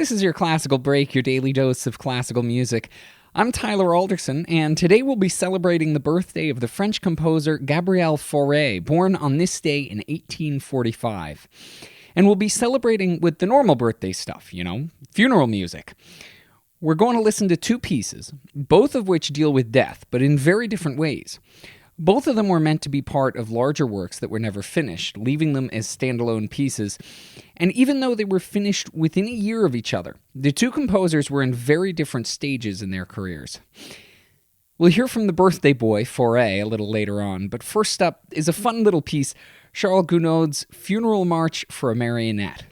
This is your Classical Break, your daily dose of classical music. I'm Tyler Alderson, and today we'll be celebrating the birthday of the French composer Gabriel Fauré, born on this day in 1845. And we'll be celebrating with the normal birthday stuff, funeral music. We're going to listen to two pieces, both of which deal with death, but in very different ways. Both of them were meant to be part of larger works that were never finished, leaving them as standalone pieces. And even though they were finished within a year of each other, the two composers were in very different stages in their careers. We'll hear from the birthday boy, Fauré, a little later on, but first up is a fun little piece, Charles Gounod's Funeral March for a Marionette.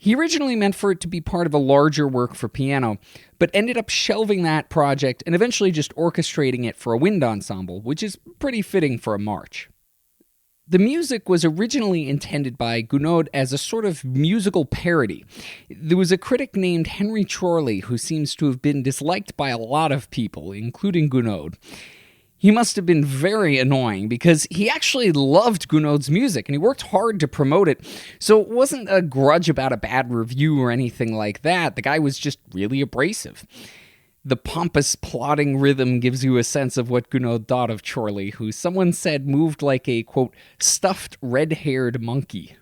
He originally meant for it to be part of a larger work for piano, but ended up shelving that project and eventually just orchestrating it for a wind ensemble, which is pretty fitting for a march. The music was originally intended by Gounod as a sort of musical parody. There was a critic named Henry Chorley who seems to have been disliked by a lot of people, including Gounod. He must have been very annoying because he actually loved Gounod's music and he worked hard to promote it, so it wasn't a grudge about a bad review or anything like that. The guy was just really abrasive. The pompous, plodding rhythm gives you a sense of what Gounod thought of Chorley, who someone said moved like a, quote, stuffed red-haired monkey.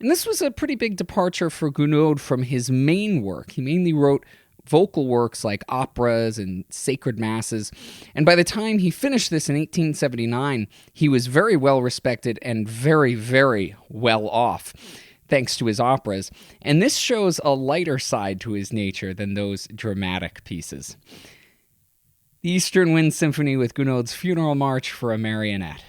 And this was a pretty big departure for Gounod from his main work. He mainly wrote vocal works like operas and sacred masses, and by the time he finished this in 1879, he was very well respected and very, very well off, thanks to his operas, and this shows a lighter side to his nature than those dramatic pieces. The Eastern Wind Symphony with Gounod's Funeral March for a Marionette.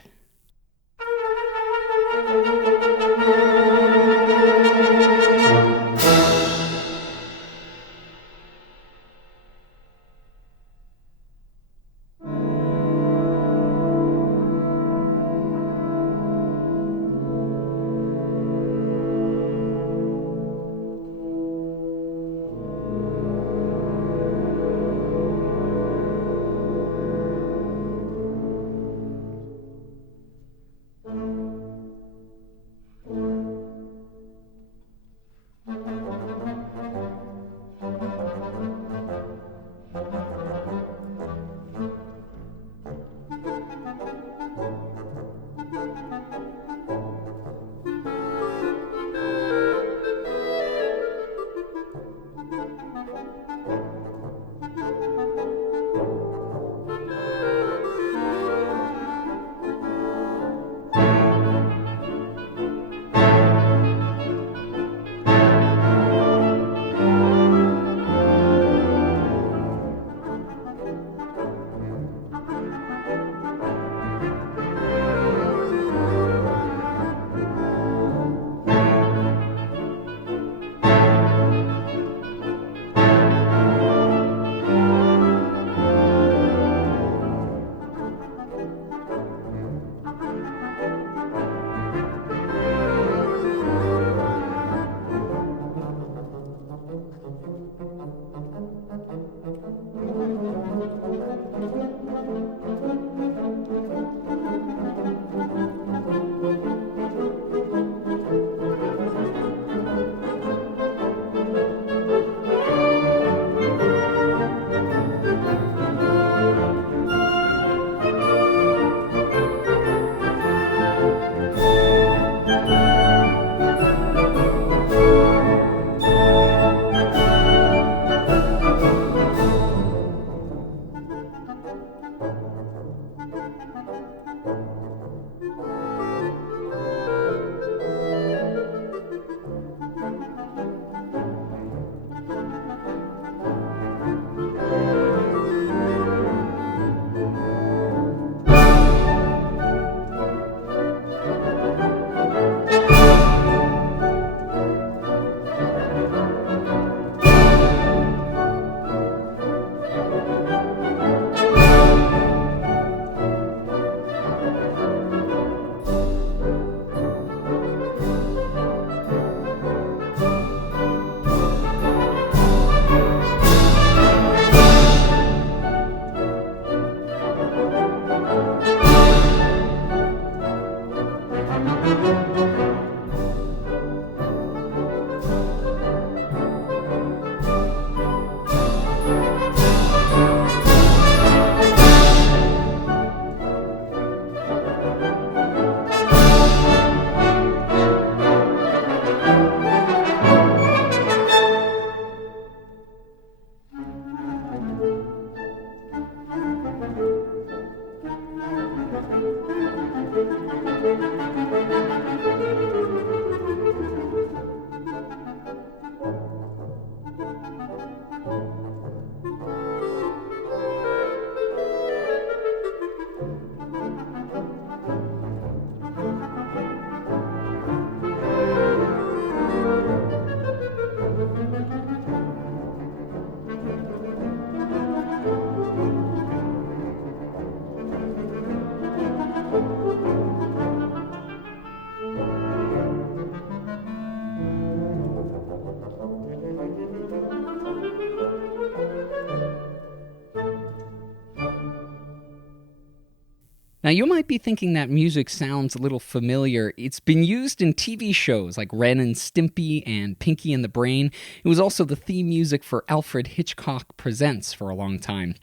Now, you might be thinking that music sounds a little familiar. It's been used in TV shows like Ren and Stimpy and Pinky and the Brain. It was also the theme music for Alfred Hitchcock Presents for a long time.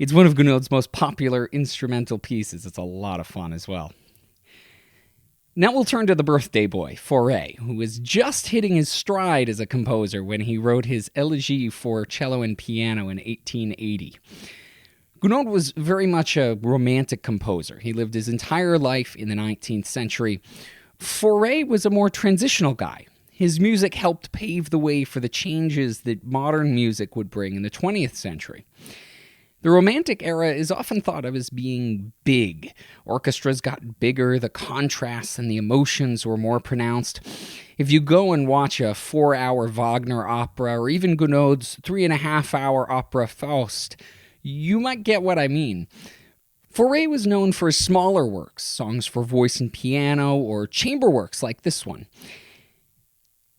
It's one of Gounod's most popular instrumental pieces. It's a lot of fun as well. Now we'll turn to the birthday boy, Fauré, who was just hitting his stride as a composer when he wrote his Elegy for cello and piano in 1880. Gounod was very much a romantic composer. He lived his entire life in the 19th century. Fauré was a more transitional guy. His music helped pave the way for the changes that modern music would bring in the 20th century. The Romantic era is often thought of as being big. Orchestras got bigger, the contrasts and the emotions were more pronounced. If you go and watch a 4-hour Wagner opera, or even Gounod's 3.5-hour opera Faust, you might get what I mean. Fauré was known for his smaller works, songs for voice and piano, or chamber works like this one.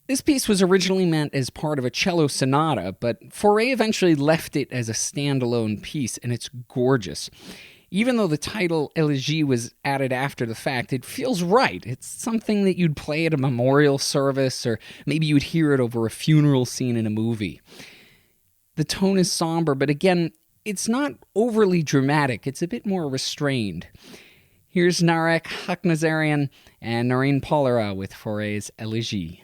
This piece was originally meant as part of a cello sonata, but Fauré eventually left it as a standalone piece, and it's gorgeous. Even though the title Elegy was added after the fact, it feels right. It's something that you'd play at a memorial service, or maybe you'd hear it over a funeral scene in a movie. The tone is somber, but again, it's not overly dramatic. It's a bit more restrained. Here's Narek Haknazarian and Noreen Polera with Fauré's Elegy.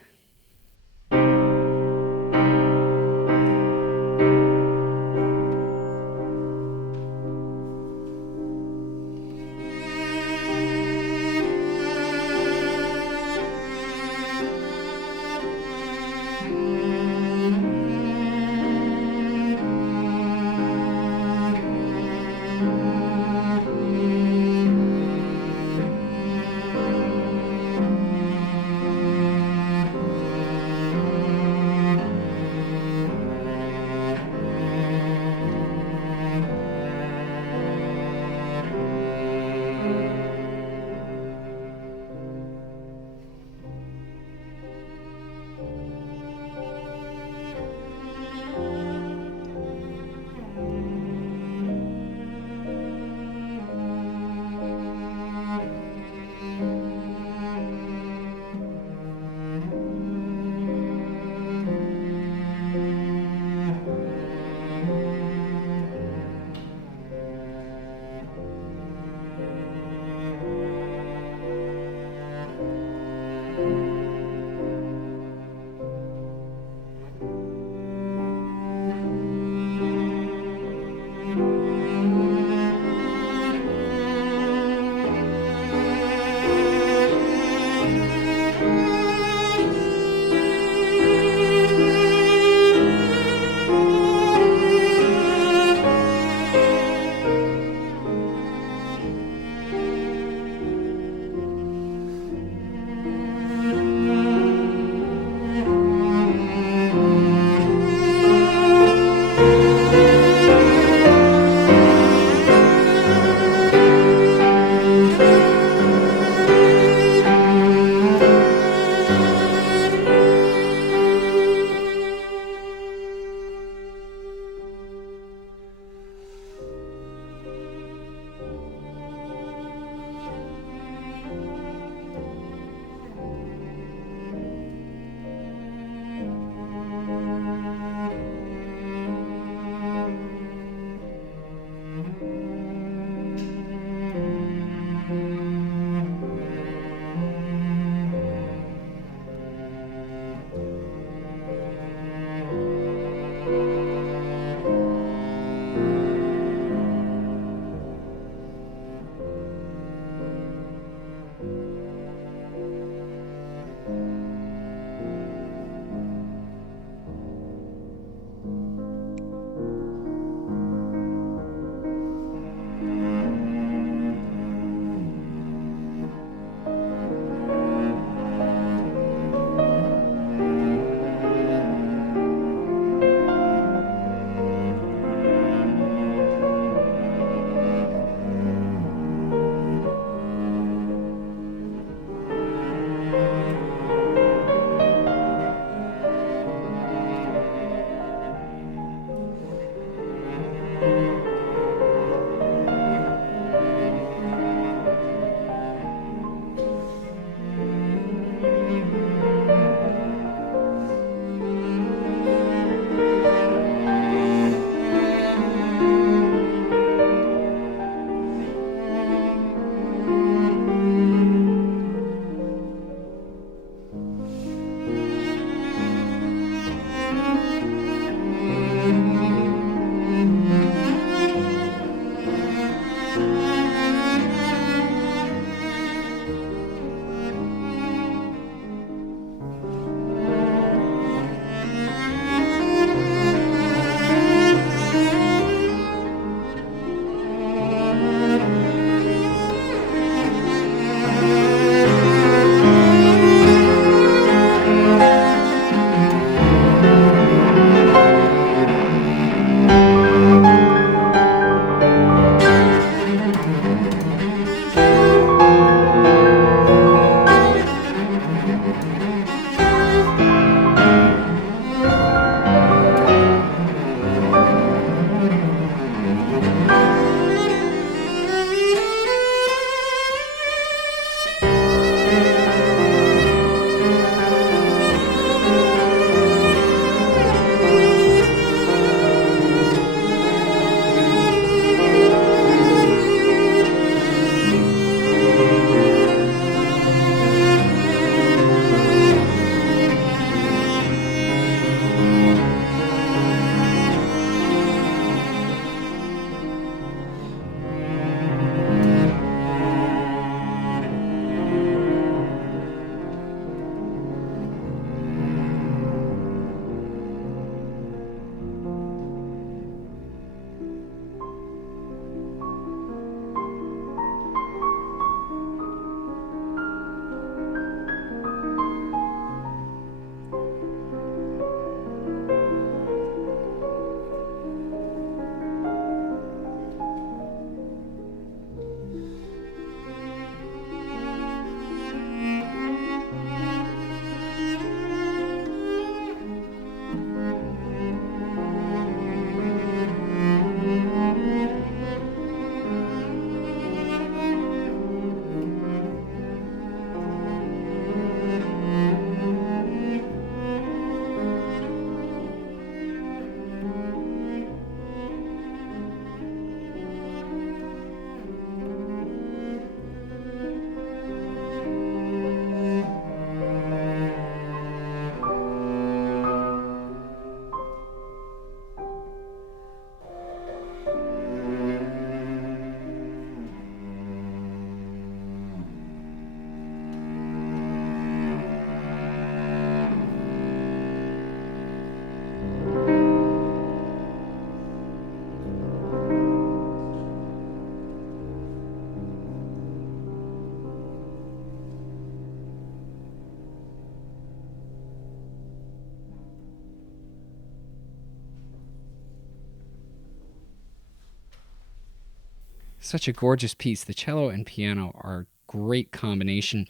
Such a gorgeous piece. The cello and piano are a great combination.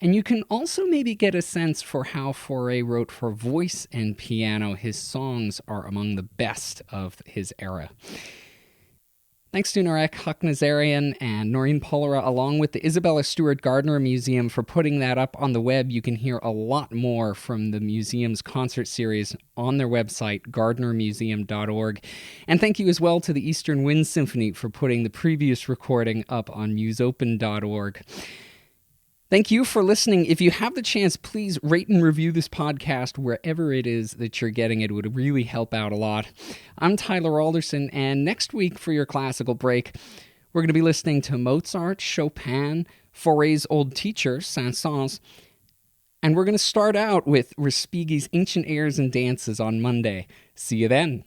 And you can also maybe get a sense for how Fauré wrote for voice and piano. His songs are among the best of his era. Thanks to Narek Haknazarian and Noreen Polera, along with the Isabella Stewart Gardner Museum, for putting that up on the web. You can hear a lot more from the museum's concert series on their website, gardnermuseum.org. And thank you as well to the Eastern Wind Symphony for putting the previous recording up on museopen.org. Thank you for listening. If you have the chance, please rate and review this podcast wherever it is that you're getting it. It would really help out a lot. I'm Tyler Alderson, and next week for your classical break, we're going to be listening to Mozart, Chopin, Fauré's old teacher, Saint-Saëns, and we're going to start out with Respighi's Ancient Airs and Dances on Monday. See you then.